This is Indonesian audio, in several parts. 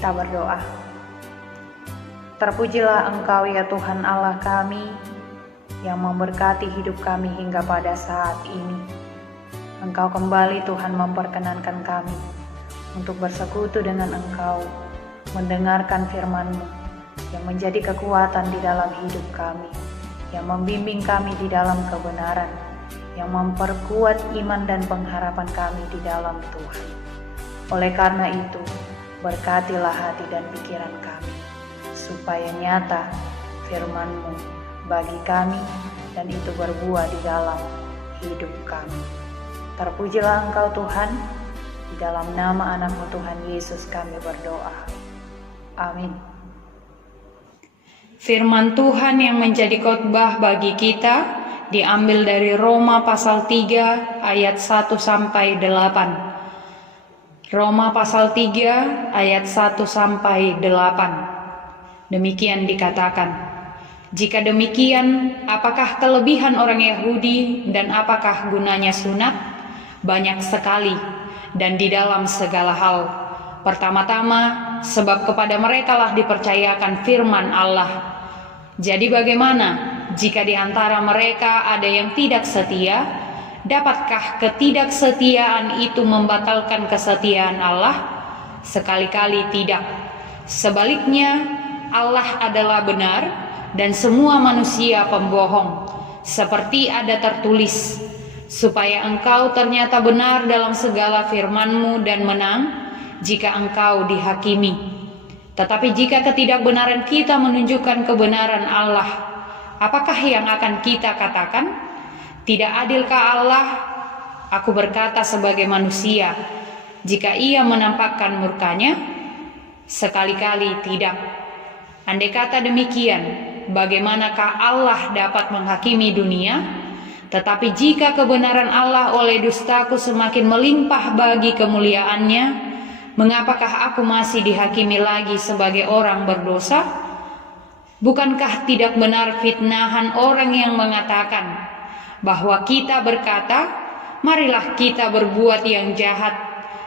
Kita berdoa. Terpujilah Engkau ya Tuhan Allah kami, yang memberkati hidup kami hingga pada saat ini. Engkau kembali Tuhan memperkenankan kami untuk bersekutu dengan Engkau, mendengarkan firman-Mu yang menjadi kekuatan di dalam hidup kami, yang membimbing kami di dalam kebenaran, yang memperkuat iman dan pengharapan kami di dalam Tuhan. Oleh karena itu, berkatilah hati dan pikiran kami, supaya nyata firman-Mu bagi kami dan itu berbuah di dalam hidup kami. Terpujilah Engkau Tuhan, di dalam nama anak-Mu Tuhan Yesus kami berdoa. Amin. Firman Tuhan yang menjadi khotbah bagi kita diambil dari Roma pasal 3 ayat 1 sampai 8. Roma pasal 3 ayat 1 sampai 8. Demikian dikatakan, jika demikian, apakah kelebihan orang Yahudi dan apakah gunanya sunat? Banyak sekali, dan di dalam segala hal. Pertama-tama, sebab kepada merekalah dipercayakan firman Allah. Jadi bagaimana jika di antara mereka ada yang tidak setia? Dapatkah ketidaksetiaan itu membatalkan kesetiaan Allah? Sekali-kali tidak. Sebaliknya, Allah adalah benar dan semua manusia pembohong. Seperti ada tertulis, supaya engkau ternyata benar dalam segala firman-Mu dan menang jika engkau dihakimi. Tetapi jika ketidakbenaran kita menunjukkan kebenaran Allah, apakah yang akan kita katakan? Tidak adilkah Allah? Aku berkata sebagai manusia, jika Ia menampakkan murkanya? Sekali-kali tidak. Andai kata demikian, bagaimanakah Allah dapat menghakimi dunia? Tetapi jika kebenaran Allah oleh dustaku semakin melimpah bagi kemuliaannya, mengapakah aku masih dihakimi lagi sebagai orang berdosa? Bukankah tidak benar fitnahan orang yang mengatakan bahwa kita berkata, marilah kita berbuat yang jahat,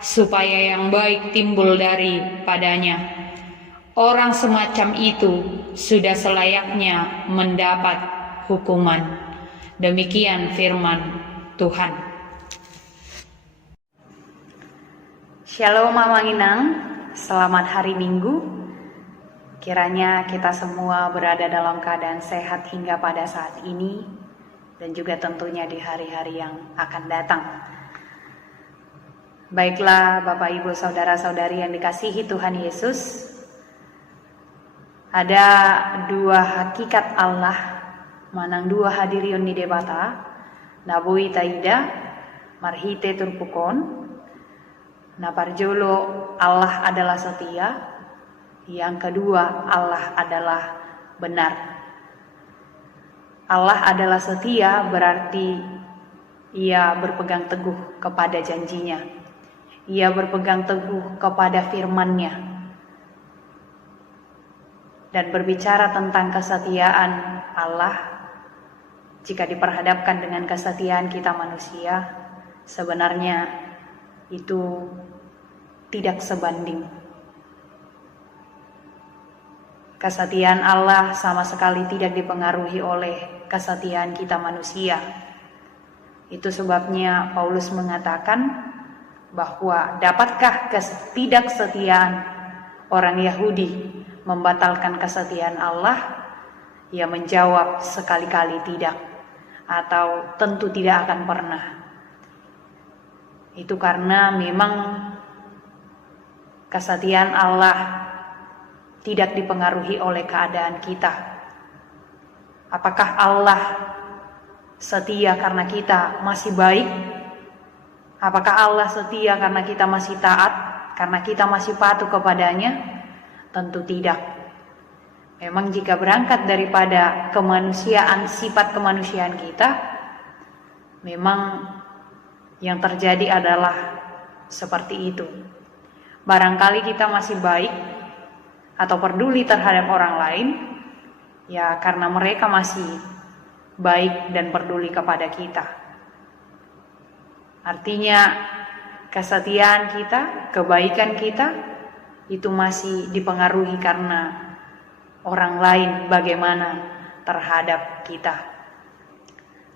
supaya yang baik timbul daripadanya. Orang semacam itu sudah selayaknya mendapat hukuman. Demikian firman Tuhan. Shalom Mama Inang, selamat hari Minggu. Kiranya kita semua berada dalam keadaan sehat hingga pada saat ini, dan juga tentunya di hari-hari yang akan datang. Baiklah Bapak Ibu Saudara-saudari yang dikasihi Tuhan Yesus, ada dua hakikat Allah manang dua hadirion ni debata, nabui taida, marhite turpukon, naparjolo Allah adalah setia, yang kedua Allah adalah benar. Allah adalah setia berarti Ia berpegang teguh kepada janjinya. Ia berpegang teguh kepada firman-Nya. Dan berbicara tentang kesetiaan Allah, jika diperhadapkan dengan kesetiaan kita manusia, sebenarnya itu tidak sebanding. Kesetiaan Allah sama sekali tidak dipengaruhi oleh kesetiaan kita manusia. Itu sebabnya Paulus mengatakan bahwa dapatkah ketidaksetiaan orang Yahudi membatalkan kesetiaan Allah? Ia menjawab sekali-kali tidak, atau tentu tidak akan pernah. Itu karena memang kesetiaan Allah tidak dipengaruhi oleh keadaan kita. Apakah Allah setia karena kita masih baik? Apakah Allah setia karena kita masih taat, karena kita masih patuh kepadanya? Tentu tidak. Memang jika berangkat daripada kemanusiaan, sifat kemanusiaan kita, memang yang terjadi adalah seperti itu. Barangkali kita masih baik atau peduli terhadap orang lain, ya karena mereka masih baik dan peduli kepada kita. Artinya kesetiaan kita, kebaikan kita itu masih dipengaruhi karena orang lain bagaimana terhadap kita.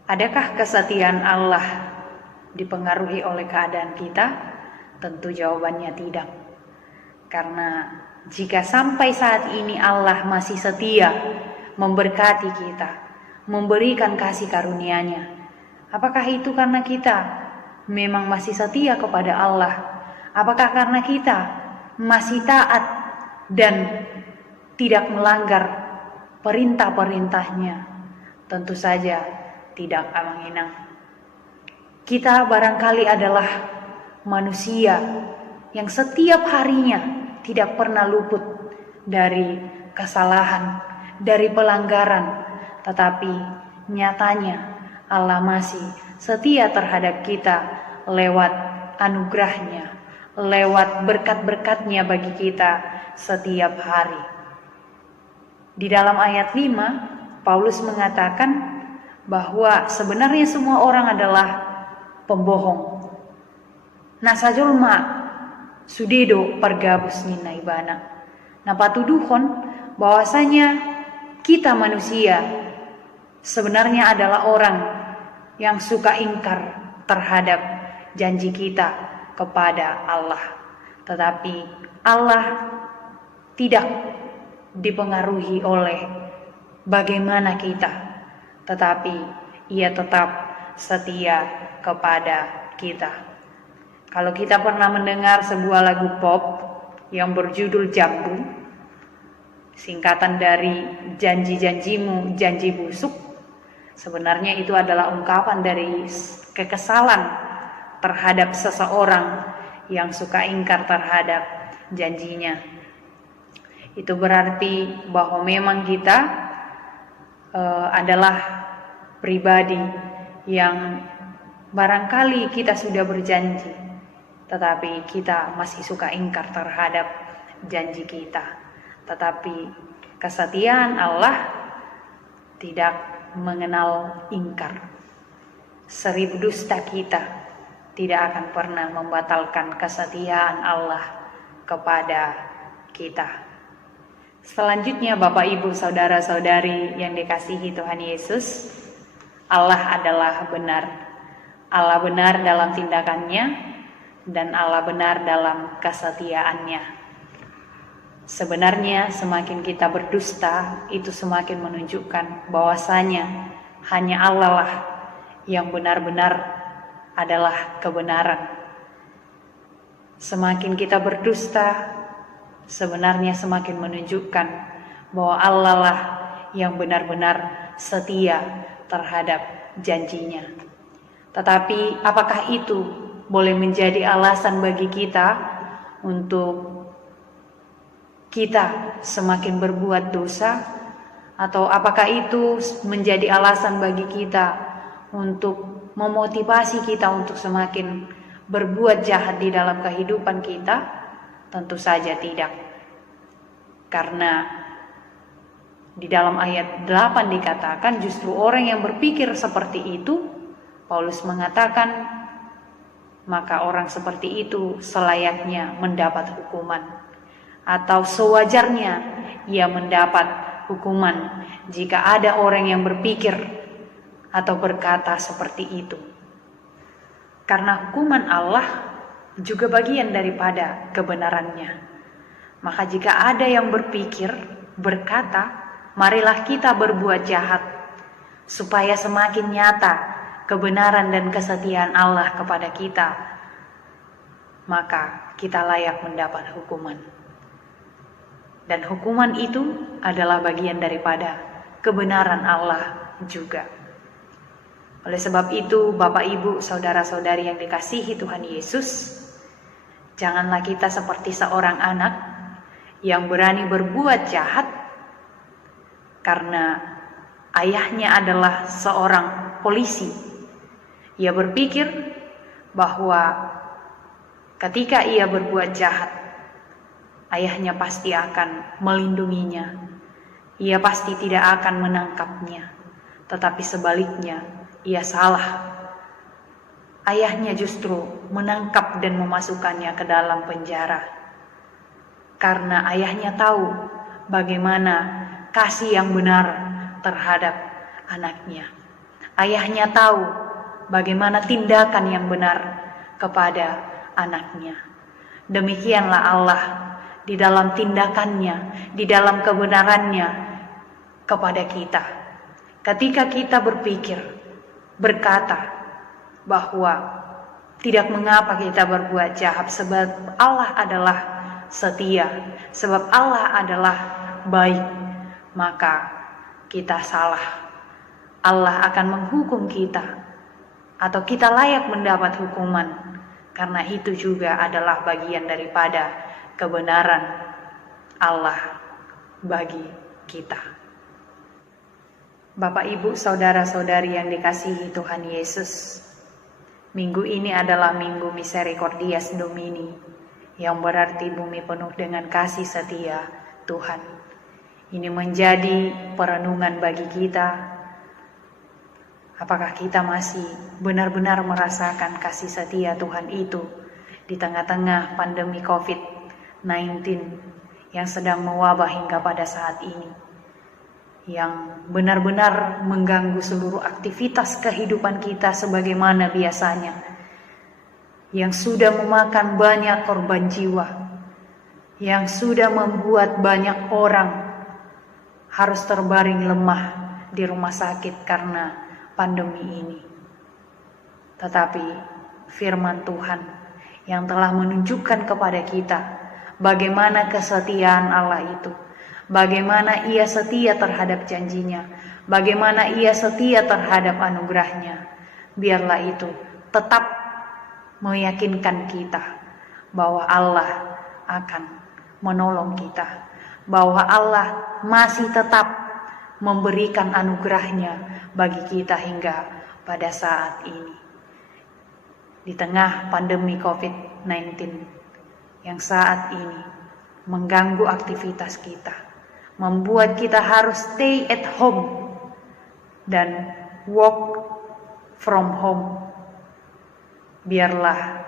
Adakah kesetiaan Allah dipengaruhi oleh keadaan kita? Tentu jawabannya tidak. Karena jika sampai saat ini Allah masih setia memberkati kita, memberikan kasih karunia-Nya, apakah itu karena kita memang masih setia kepada Allah? Apakah karena kita masih taat dan tidak melanggar perintah-perintahnya? Tentu saja tidak, Amang-Inang. Kita barangkali adalah manusia yang setiap harinya tidak pernah luput dari kesalahan, dari pelanggaran, tetapi nyatanya Allah masih setia terhadap kita lewat anugerah-Nya, lewat berkat-berkat-Nya bagi kita setiap hari. Di dalam ayat 5, Paulus mengatakan bahwa sebenarnya semua orang adalah pembohong. Nasajulma sudedo pergabus nina ibana. Napatuduhon bahwasanya kita manusia sebenarnya adalah orang yang suka ingkar terhadap janji kita kepada Allah. Tetapi Allah tidak dipengaruhi oleh bagaimana kita, tetapi Ia tetap setia kepada kita. Kalau kita pernah mendengar sebuah lagu pop yang berjudul Jambu, singkatan dari janji-janjimu, janji busuk, sebenarnya itu adalah ungkapan dari kekesalan terhadap seseorang yang suka ingkar terhadap janjinya. Itu berarti bahwa memang kita adalah pribadi yang barangkali kita sudah berjanji, tetapi kita masih suka ingkar terhadap janji kita. Tetapi kesetiaan Allah tidak mengenal ingkar. 1000 dusta kita tidak akan pernah membatalkan kesetiaan Allah kepada kita. Selanjutnya, Bapak, Ibu, saudara-saudari yang dikasihi Tuhan Yesus, Allah adalah benar. Allah benar dalam tindakannya dan Allah benar dalam kesetiaannya. Sebenarnya semakin kita berdusta, itu semakin menunjukkan bahwasanya hanya Allah lah yang benar-benar adalah kebenaran. Semakin kita berdusta, sebenarnya semakin menunjukkan bahwa Allah lah yang benar-benar setia terhadap janjinya. Tetapi apakah itu boleh menjadi alasan bagi kita untuk kita semakin berbuat dosa? Atau apakah itu menjadi alasan bagi kita untuk memotivasi kita untuk semakin berbuat jahat di dalam kehidupan kita? Tentu saja tidak. Karena di dalam ayat 8 dikatakan justru orang yang berpikir seperti itu, Paulus mengatakan, maka orang seperti itu selayaknya mendapat hukuman, atau sewajarnya ia mendapat hukuman jika ada orang yang berpikir atau berkata seperti itu. Karena hukuman Allah juga bagian daripada kebenarannya. Maka jika ada yang berpikir, berkata, marilah kita berbuat jahat, supaya semakin nyata kebenaran dan kesetiaan Allah kepada kita, maka kita layak mendapat hukuman. Dan hukuman itu adalah bagian daripada kebenaran Allah juga. Oleh sebab itu, Bapak, Ibu, saudara-saudari yang dikasihi Tuhan Yesus, janganlah kita seperti seorang anak yang berani berbuat jahat karena ayahnya adalah seorang polisi. Ia berpikir bahwa ketika ia berbuat jahat, ayahnya pasti akan melindunginya. Ia pasti tidak akan menangkapnya. Tetapi sebaliknya, ia salah. Ayahnya justru menangkap dan memasukkannya ke dalam penjara. karena ayahnya tahu bagaimana kasih yang benar terhadap anaknya. Ayahnya tahu bagaimana tindakan yang benar kepada anaknya. Demikianlah Allah di dalam tindakannya, di dalam kebenarannya kepada kita. Ketika kita berpikir, berkata bahwa tidak mengapa kita berbuat jahat, sebab Allah adalah setia, sebab Allah adalah baik, maka kita salah. Allah akan menghukum kita, atau kita layak mendapat hukuman, karena itu juga adalah bagian daripada kebenaran Allah bagi kita. Bapak, Ibu, saudara-saudari yang dikasihi Tuhan Yesus, minggu ini adalah Minggu Misericordias Domini, yang berarti bumi penuh dengan kasih setia Tuhan. Ini menjadi perenungan bagi kita. Apakah kita masih benar-benar merasakan kasih setia Tuhan itu di tengah-tengah pandemi COVID-19 yang sedang mewabah hingga pada saat ini, yang benar-benar mengganggu seluruh aktivitas kehidupan kita sebagaimana biasanya, yang sudah memakan banyak korban jiwa, yang sudah membuat banyak orang harus terbaring lemah di rumah sakit karena pandemi ini. Tetapi firman Tuhan yang telah menunjukkan kepada kita bagaimana kesetiaan Allah itu, bagaimana Ia setia terhadap janjinya, bagaimana Ia setia terhadap anugerahnya. Biarlah itu tetap meyakinkan kita bahwa Allah akan menolong kita, bahwa Allah masih tetap memberikan anugerahnya bagi kita hingga pada saat ini. Di tengah pandemi COVID-19 yang saat ini mengganggu aktivitas kita, membuat kita harus stay at home dan work from home. Biarlah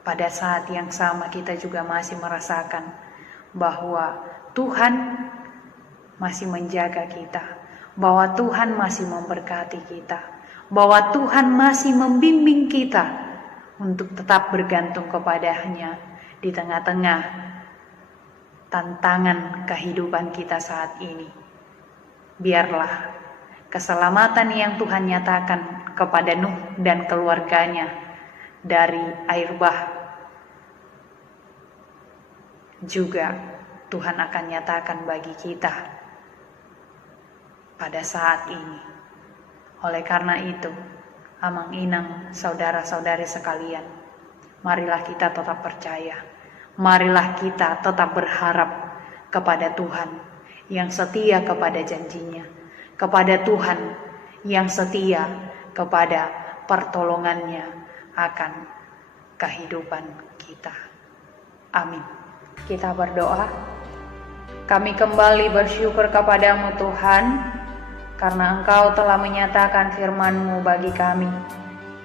pada saat yang sama kita juga masih merasakan bahwa Tuhan masih menjaga kita, bahwa Tuhan masih memberkati kita, bahwa Tuhan masih membimbing kita untuk tetap bergantung kepada-Nya di tengah-tengah tantangan kehidupan kita saat ini. Biarlah keselamatan yang Tuhan nyatakan kepada Nuh dan keluarganya dari air bah juga Tuhan akan nyatakan bagi kita pada saat ini. Oleh karena itu, amang inang saudara-saudari sekalian, marilah kita tetap percaya, marilah kita tetap berharap kepada Tuhan yang setia kepada janjinya, kepada Tuhan yang setia kepada pertolongannya akan kehidupan kita. Amin. Kita berdoa. Kami kembali bersyukur kepadamu Tuhan, karena Engkau telah menyatakan firman-Mu bagi kami,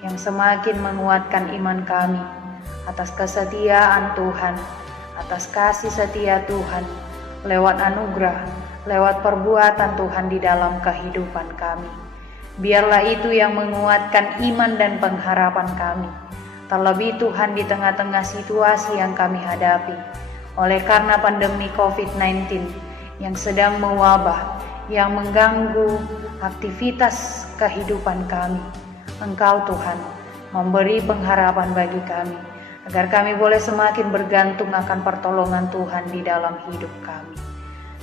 yang semakin menguatkan iman kami atas kesetiaan Tuhan, atas kasih setia Tuhan, lewat anugerah, lewat perbuatan Tuhan di dalam kehidupan kami. Biarlah itu yang menguatkan iman dan pengharapan kami, terlebih Tuhan di tengah-tengah situasi yang kami hadapi, oleh karena pandemi COVID-19 yang sedang mewabah, yang mengganggu aktivitas kehidupan kami. Engkau Tuhan memberi pengharapan bagi kami, agar kami boleh semakin bergantung akan pertolongan Tuhan di dalam hidup kami.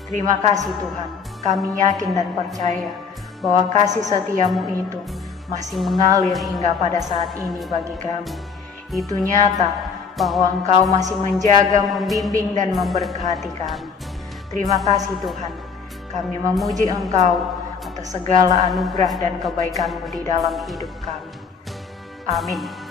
Terima kasih Tuhan, kami yakin dan percaya bahwa kasih setiamu itu masih mengalir hingga pada saat ini bagi kami. Itu nyata bahwa Engkau masih menjaga, membimbing dan memberkati kami. Terima kasih Tuhan. Kami memuji Engkau atas segala anugerah dan kebaikan-Mu di dalam hidup kami. Amin.